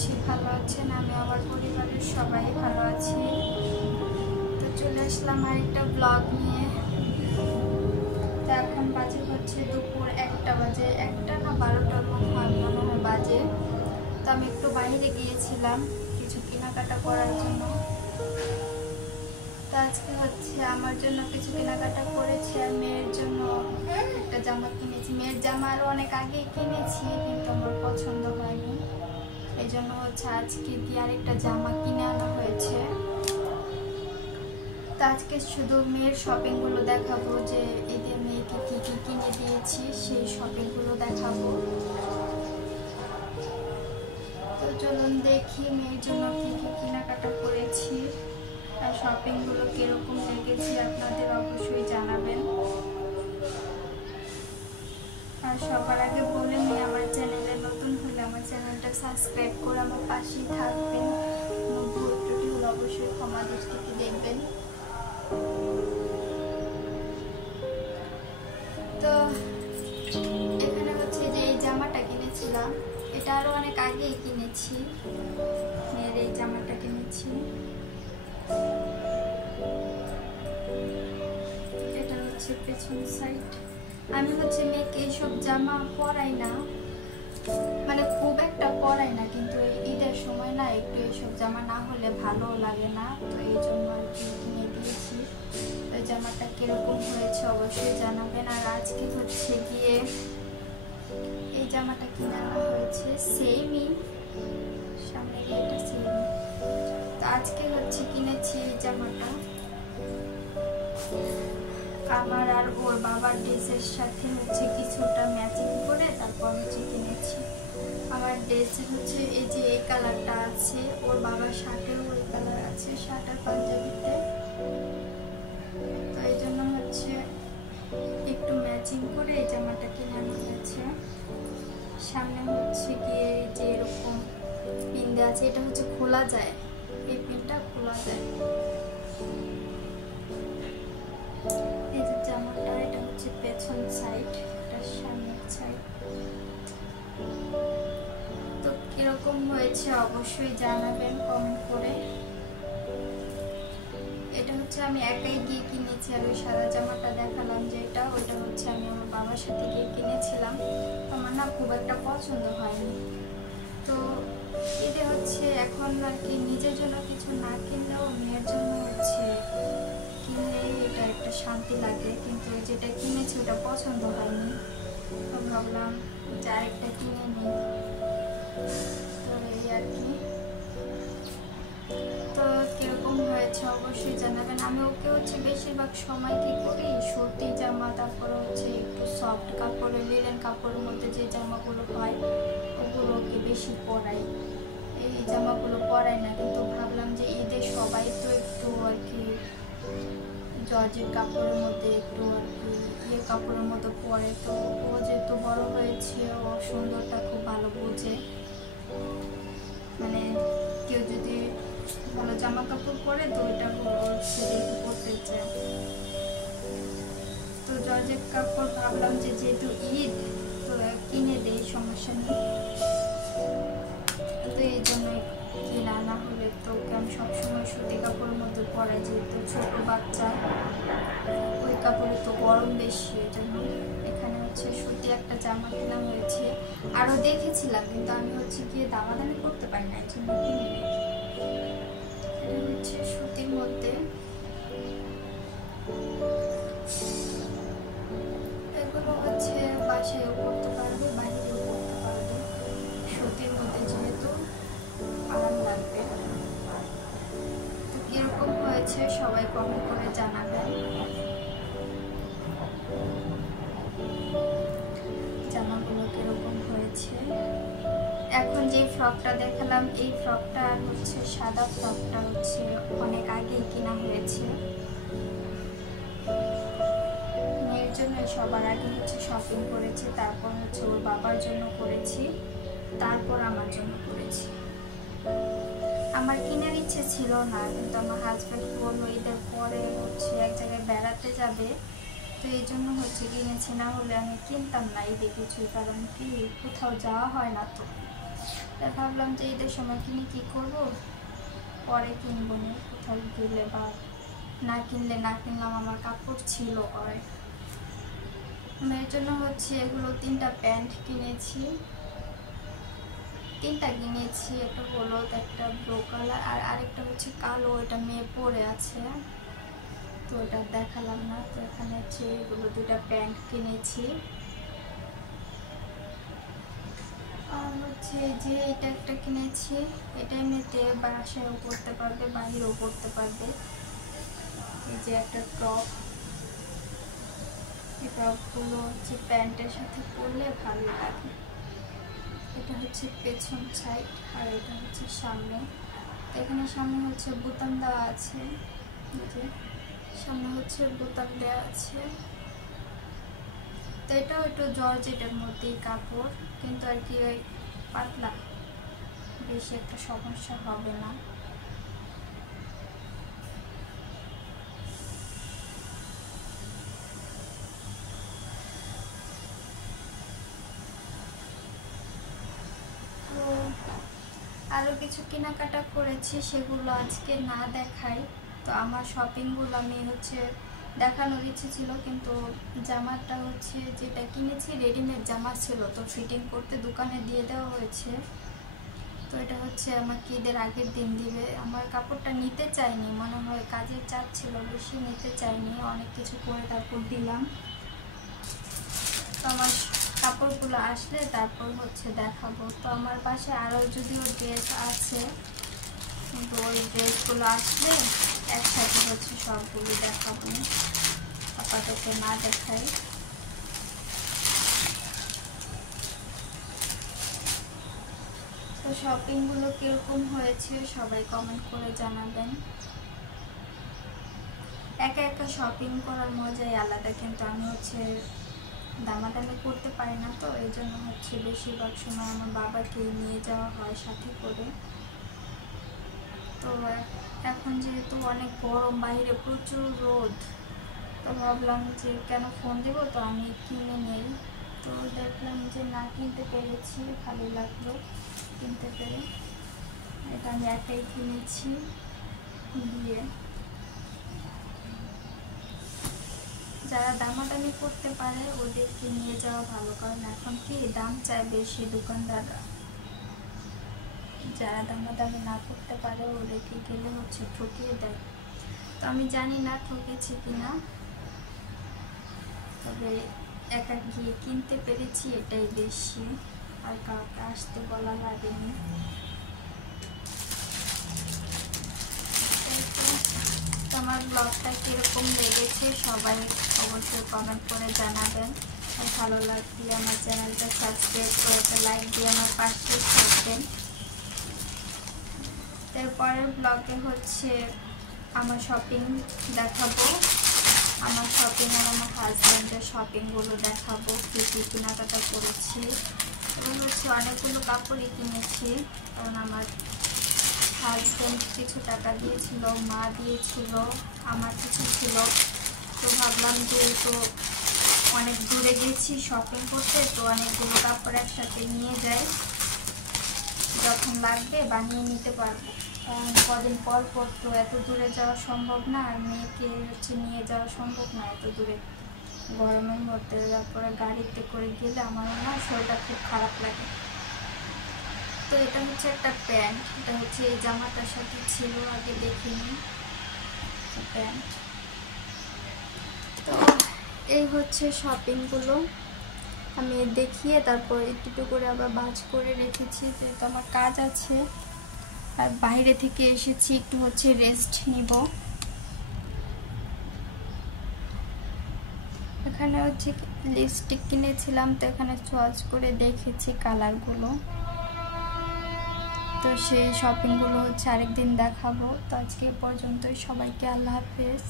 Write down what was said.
করছি ভালো আছেন। আমি আমার পরিবারের সবাই ভালো আছি। তো চলে আসলাম আরেকটা ব্লগ নিয়ে। তো এখন বাজে হচ্ছে দুপুর 1টা বাজে, 1টা না 12টার মনে হয় বাজে। তো আমি একটু বাইরে গিয়েছিলাম কিছু কেনাকাটা করার জন্য। তো আজকে হচ্ছে আমার জন্য কিছু কেনাকাটা করেছি আর মেয়ের জন্য একটা জামা কিনেছি। মেয়ের জামা আরও অনেক আগেই কিনেছি কিন্তু আমার পছন্দ হয়নি, এই জন্য হচ্ছে আজকে গিয়ে আরেকটা জামা কিনে আনা হয়েছে। তো আজকে শুধু মেয়ের শপিংগুলো দেখাবো, যে ঈদে মেয়েকে কী কী কিনে দিয়েছি সেই শপিংগুলো দেখাবো। তো চলুন দেখি মেয়ের জন্য কী কী কেনাকাটা করেছি আর শপিংগুলো কীরকম লেগেছে আপনাদের অবশ্যই জানাবেন। আর সবার আগে বলে নিই, আমার চ্যানেলে নতুন হলে আমার চ্যানেলটা সাবস্ক্রাইব করে আমার পাশেই থাকবেন। কোনো ভুল ত্রুটি হলে অবশ্যই ক্ষমা দৃষ্টিতে দেখবেন। তো এখানে হচ্ছে যে এই জামাটা কিনেছিলাম, এটা আরও অনেক আগেই কিনেছি। মেয়ের এই জামাটা কিনেছি, এটা হচ্ছে পেছন সাইড। আমি হচ্ছে মেয়েকে এইসব জামা পরাই না, মানে খুব একটা পরাই না, কিন্তু এই ঈদের সময় না একটু এইসব জামা না হলে ভালো লাগে না, তো এই জন্য আর কি কিনে দিয়েছি। ওই জামাটা কিরকম হয়েছে অবশ্যই জানাবেন। আর আজকে হচ্ছে গিয়ে এই জামাটা কিনে আনা হয়েছে, সেমই, সামনে গিয়ে এটা সেমই। তো আজকে হচ্ছে কিনেছি এই জামাটা আমার আর ওর বাবার ড্রেসের সাথে হচ্ছে কিছুটা ম্যাচিং করে তারপর হচ্ছে কিনেছি। আমার ড্রেসে হচ্ছে এই যে এই কালারটা আছে, ওর বাবার শার্টেও ওই কালার আছে, শার্ট আর পাঞ্জাবিতে। তো এই জন্য হচ্ছে একটু ম্যাচিং করে এই জামাটা কিনে আনা হয়েছে। সামনে হচ্ছে গিয়ে যে এরকম পিন দেওয়া আছে, এটা হচ্ছে খোলা যায়, এই পিনটা খোলা যায়। এই যে জামাটা, এটা হচ্ছে পেছন সাইড, এটা সামনের সাইড। তো কিরকম হয়েছে অবশ্যই জানাবেন কমেন্ট করে। এটা হচ্ছে আমি একাই গিয়ে কিনেছি, আর ওই সাদা জামাটা দেখালাম যেটা, ওইটা হচ্ছে আমি আমার বাবার সাথে গিয়ে কিনেছিলাম। আমার না খুব একটা পছন্দ হয়নি। তো এটা হচ্ছে এখন আর কি নিজের জন্য কিছু না কিনলেও মেয়ের জন্য হচ্ছে কিনলে এটা একটা শান্তি লাগে, কিন্তু যেটা কিনেছি ওটা পছন্দ হয়নি। তো ভাবলাম যে আরেকটা কিনে নিই, তো এই আর কি। তো কিরকম হয়েছে অবশ্যই জানাবেন। আমি ওকে হচ্ছে বেশিরভাগ সময় কি করি, সুতি জামা, তারপরে হচ্ছে একটু সফট কাপড়ের, লিনেন কাপড়ের মধ্যে যে জামাগুলো হয় ওগুলো ওকে বেশি পরাই, এই জামাগুলো পরাই না। কিন্তু ভাবলাম যে ঈদে সবাই তো একটু আর কি জর্জেট কাপড়ের মধ্যে একটু আর কি ইয়ে কাপড়ের মধ্যে পরে, তো ও যেহেতু বড় হয়েছে ও সুন্দরটা খুব ভালো বোঝে, মানে কেউ যদি ভালো জামা কাপড় পরে তো ওইটা দেখে পরতে চায়। তো জর্জেট কাপড় ভাবলাম যে যেহেতু ঈদ তো কিনে দেই, সমস্যা নেই। তো এই জন্য কিনা না হলে তো ওকে আমি সবসময় সুতি কাপড়ের মধ্যে পরাই, যেহেতু ছোট বাচ্চা, ওই কাপড়ে তো গরম বেশি, এই জন্য এখানে হচ্ছে সুতি একটা জামা কেনা হয়েছে। আরও দেখেছিলাম কিন্তু আমি হচ্ছে গিয়ে দামাদামি করতে পারি না, এই জন্য কিনে নেই। এটা হচ্ছে সুতির মধ্যে, এগুলো হচ্ছে বাসায়ও করতে পারবে, বাইরেও করতে পারবে, সুতির মধ্যে যেহেতু আরাম লাগবে। তো কিরকম হয়েছে সবাই কমেন্ট করে জানাবেন। জামাগুলো কিরকম হয়েছে। এখন যে ফ্রকটা দেখালাম, এই ফ্রকটা আর হচ্ছে সাদা ফ্রকটা হচ্ছে অনেক আগেই কেনা হয়েছে। মেয়ের জন্য সবার আগে হচ্ছে শপিং করেছি, তারপর হচ্ছে ওর বাবার জন্য করেছি, তারপর আমার জন্য করেছি। আমার কেনার ইচ্ছে ছিল না, কিন্তু আমার হাজব্যান্ড বললো ঈদের পরে হচ্ছে এক জায়গায় বেড়াতে যাবে, তো এই জন্য হচ্ছে কিনেছি, না হলে আমি কিনতাম না ঈদে কিছুই, কারণ কি কোথাও যাওয়া হয় না তো। তাই ভাবলাম যে ঈদের সময় কিনে কি করব, পরে কিনবো না, কোথাও গেলে বা না কিনলাম, আমার কাপড় ছিল অনেক। মেয়ের জন্য হচ্ছে এগুলো 3টা প্যান্ট কিনেছি, একটা হলুদ, একটা ব্লু কালার, আর আরেকটা হচ্ছে কালো, এটা মেয়ে পরে আছে, তো এটা দেখালাম না। তো এখানে হচ্ছে এগুলো 2টা প্যান্ট কিনেছি। আর হচ্ছে যে এটা একটা কিনেছি, এটা এমনিতে বাসায়ও পরতে পারবে, বাইরেও পরতে পারবে। এই যে একটা টপ, এই টপগুলো হচ্ছে প্যান্টের সাথে পরলে ভালো লাগে। এটা হচ্ছে পেছন সাইড আর এটা হচ্ছে সামনে। এখানে সামনে হচ্ছে বোতাম দেওয়া আছে, এই যে সামনে হচ্ছে বোতাম দেওয়া আছে। তো এটাও একটু জর্জেটের মধ্যেই কাপড়, কিন্তু আর কি ওই পাতলা, বেশি একটা সমস্যা হবে না। তো আরও কিছু কেনাকাটা করেছি, সেগুলো আজকে না দেখাই। তো আমার শপিংগুলো আমি হচ্ছে দেখানোর ইচ্ছে ছিল, কিন্তু জামাটা হচ্ছে যেটা কিনেছি রেডিমেড জামা ছিল, তো ফিটিং করতে দোকানে দিয়ে দেওয়া হয়েছে। তো এটা হচ্ছে আমাকে ঈদের আগের দিন দিবে। আমার কাপড়টা নিতে চাইনি, মনে হয় কাজের চাপ ছিল বেশি, নিতে চাইনি, অনেক কিছু করে তারপর দিলাম। তো আমার কাপড়গুলো আসলে তারপর হচ্ছে দেখাবো। তো আমার পাশে আরও যদিও ড্রেস আছে, কিন্তু ওই ড্রেসগুলো আসলে একসাথে হচ্ছে সবগুলো দেখাবো, আপাতত না দেখাই। তো শপিংগুলো কীরকম হয়েছে সবাই কমেন্ট করে জানাবেন। একা একা শপিং করার মজাই আলাদা, কিন্তু আমি হচ্ছে দামাদামি করতে পারি না, তো এই জন্য হচ্ছে বেশিরভাগ সময় আমার বাবাকে নিয়ে যাওয়া হয় সাথে করে। তো এখন যেহেতু অনেক গরম, বাইরে প্রচুর রোদ, তো ভাবলাম যে কেন ফোন দেব, তো আমি কিনে নেই। তো দেখলাম যে না, কিনতে পেরেছি, ভালো লাগলো কিনতে পেরে। এটা আমি একটাই কিনেছি দিয়ে। যারা দামাদামি করতে পারে ওদেরকে নিয়ে যাওয়া ভালো, কারণ এখন কি দাম চায় বেশি দোকানদাররা। যারা দামাদামি না করতে পারে ওদেরকে গেলে হচ্ছে ঠকিয়ে দেয়। তো আমি জানি না ঠকেছি কিনা, তবে একা গিয়ে কিনতে পেরেছি এটাই বেশি, আর কাউকে আসতে বলা লাগেনি। আমার ব্লগটা কীরকম লেগেছে সবাই অবশ্যই কমেন্ট করে জানাবেন। আর ভালো লাগলে আমার চ্যানেলটা সাবস্ক্রাইব করে একটা লাইক দিয়ে আমার পাশে থাকবেন। তারপরের ব্লগে হচ্ছে আমার শপিং দেখাবো, আমার শপিং আর আমার হাজব্যান্ডের শপিংগুলো দেখাবো, কী কী কেনাকাটা করেছি। এবং হচ্ছে অনেকগুলো কাপড়ই কিনেছি, কারণ আমার হাজব্যান্ড কিছু টাকা দিয়েছিল, মা দিয়েছিল, আমার কিছু ছিল। তো ভাবলাম যে তো অনেক দূরে গেছি শপিং করতে, তো অনেকগুলো কাপড় একসাথে নিয়ে যাই, যখন লাগবে বানিয়ে নিতে পারবো। কারণ কদিন পর পর তো এত দূরে যাওয়া সম্ভব না, আর মেয়েকে হচ্ছে নিয়ে যাওয়া সম্ভব না এত দূরে গরমের মধ্যে। তারপরে গাড়িতে করে গেলে আমারও না শরীরটা খুব খারাপ লাগে। তো এটা হচ্ছে একটা প্যান্ট, এটা হচ্ছে এই জামাটার সাথে ছিল, আগে দেখিনি প্যান্ট। তো এই হচ্ছে শপিংগুলো আমি দেখিয়ে তারপর একটু করে আবার বাজ করে রেখেছি, যেহেতু আমার কাজ আছে আর বাইরে থেকে এসেছি, একটু হচ্ছে রেস্ট নিব। এখানে হচ্ছে লিপস্টিক কিনেছিলাম, তো এখানে চয়েস করে দেখেছি কালারগুলো। তো সেই শপিংগুলো হচ্ছে আরেকদিন দেখাবো। তো আজকে পর্যন্তই, সবাইকে আল্লাহ হাফেজ।